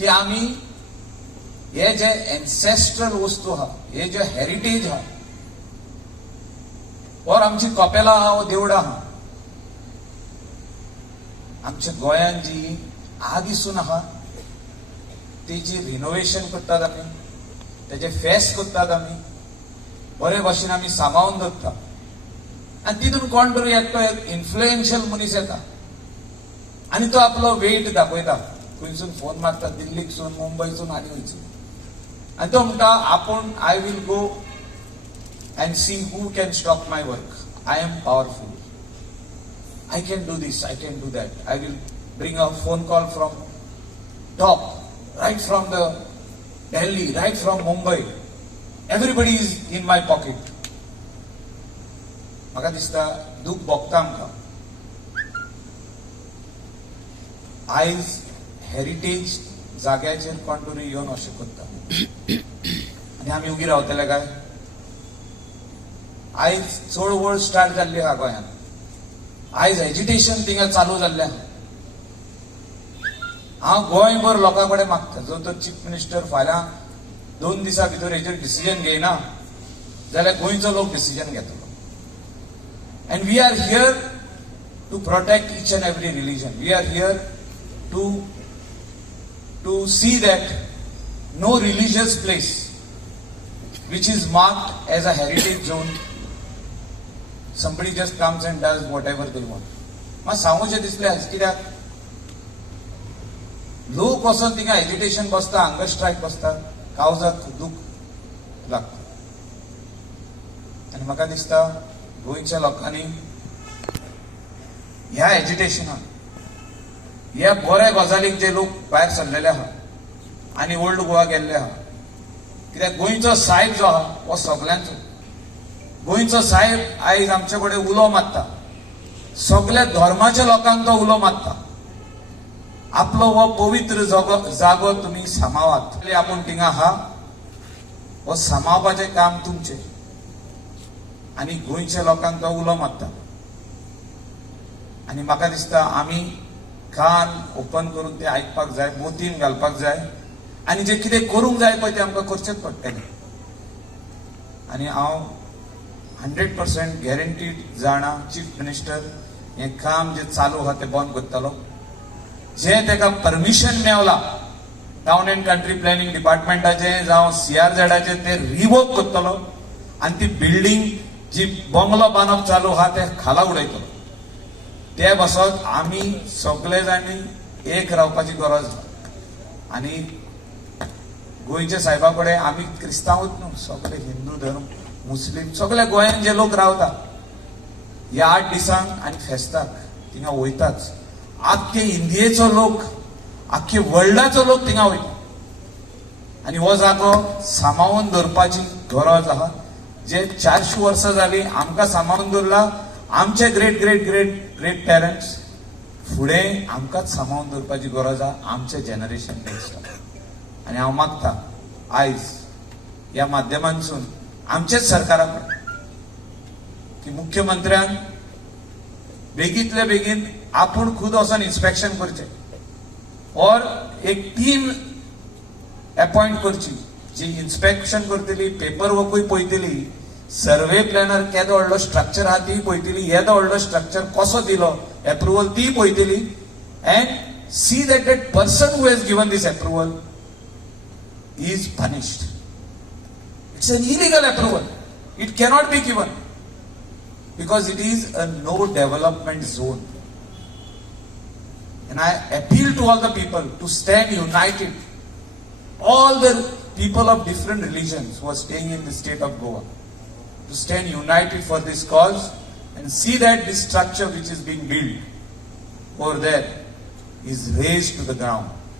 की आम्ही हे जे एन्सेस्ट्रल वस्तू हा, हे जे हेरिटेज हा, और आमची कपेला हा व देवळां हा, आमच्या गोंयांत जी आदिसून आहा तेजी रिनोवेशन करतात आमी, तेजे फेस्त करतात आमी, बरे भाशेन आमी सांबाळून दवरता. आनी तितून कोण तरी एकटो इन्फ्लुएन्शियल मनीस येता आनी तो आपलो वेट दाखयता, खंयसून फोन मारता, दिल्लीसून, मुंबयसून आनी खंयसून, आनी तो म्हणटा आपूण I will go and see who can stop my work. I am powerful, I can do this, I can do that. I will bring a phone call from top, right from the Delhi, right from Mumbai. Everybody is in my pocket. म्हाका दिसता दूख भोगता आमकां. आयज heritage जाग्याचेर कोण तरी येवन अशें करता आनी आमी उगी रावतले काय? आयज चळवळ स्टार्ट जाल्ली आहा गोंयांत. आयज एजिटेशन थिंगा चालू जाल्लें आहा. हांव गोंयभर लोकां कडेन मागता, जो तर चीफ मिनिस्टर फाल्यां 2 दिसां भितर हेचेर डिसिजन घेयना जाल्यार गोंयचो लोक डिसिजन घेतलो. And we are here to protect each and every religion. We are here to see that no religious place which is marked as a heritage zone, somebody just comes and does whatever they want. म्हाका सांगूचें दिसलें आज कित्याक लोक वचोन थिंगा agitation बसता, hunger strike बसता, कावजाक दूख लागता. आनी म्हाका दिसता गोंयच्या लोकांनी ह्या एजिटेशनाक, ह्या बऱ्या गजालीक जे लोक भायर सरलेले आहा आनी ओल्ड गोवा गेल्ले आहा, कित्याक गोंयचो साहेब जो आहा हो सगळ्यांचो. गोंयचो साहेब आयज आमचे कडेन उलो मारता, सगळ्या धर्माच्या लोकांक तो उलो मारता. आपलो हो पवित्र जागो तुमी सांबाळात. आपूण थिंगा आहा, हो सांबाळपाचें काम तुमचें. आनी गोंयच्या लोकांक तो उलो मारता. आनी म्हाका दिसता आमी कान ओपन करून ते आयकपाक जाय, मोतीन घालपाक जाय, आनी जे कितें करूंक जाय पळय तें आमकां करचेंच पडटलें. आनी हांव 100% गॅरंटीड जाणा चीफ मिनिस्टर हें काम जे चालू आहा तें बंद करतलो. जे तेका परमिशन मेवला टावन एंड कंट्री प्लॅनिंग डिपार्टमेंटाचें जावं CRZाचें तें रिवोक करतलो आनी ती बिल्डींग जी बंगलो बांदप चालू आहा ते खाला उडयतलो. ते बसत आमी सगळे जाणी एक रावपाची गरज आहा. आनी गोंयच्या साहेबा कडेन आमी क्रिस्तांवूच न्हू, सगळे हिंदू धर्म, मुस्लीम, सगळे गोंयांत जे लोक रावता ह्या 8 दिसांक आनी फेस्ताक थिंगा वयताच. आख्खे इंडियेचो लोक, आख्खे वर्ल्डाचो लोक थिंगा वयता. आनी हो जागो सांबाळून दवरपाची गरज आहा. जे 400 वर्सां जालीं आमकां सांबाळून दवरला, आमचे great great great great parents, फुडें आमकांच सांबाळून दवरपाची गरज आहा, आमचे जनरेशन नेक्स्ट. आनी हांव मागता आयज ह्या माध्यमांतसून आमचेच सरकारा कडेन की मुख्यमंत्र्यान बेगींतले बेगीन आपूण खुद वचून इन्स्पेक्शन करचें, और एक टीम अपॉइंट करची जी इन्स्पेक्शन करतली, पेपर वर्कूय पळयतली, सर्वे प्लॅनर केदो व्हडलो स्ट्रक्चर आहा ती पळयतली, येदो व्हडलो स्ट्रक्चर कसो दिलो एप्रुवल ती पळयतली, and see that that person who has given this approval is punished. It's an illegal approval. It cannot be given because it is a no development zone. And I appeal to all the people to stand united. All the people of different religions who are staying in the state of Goa, to stand united for this cause and see that this structure which is being built over there is razed to the ground.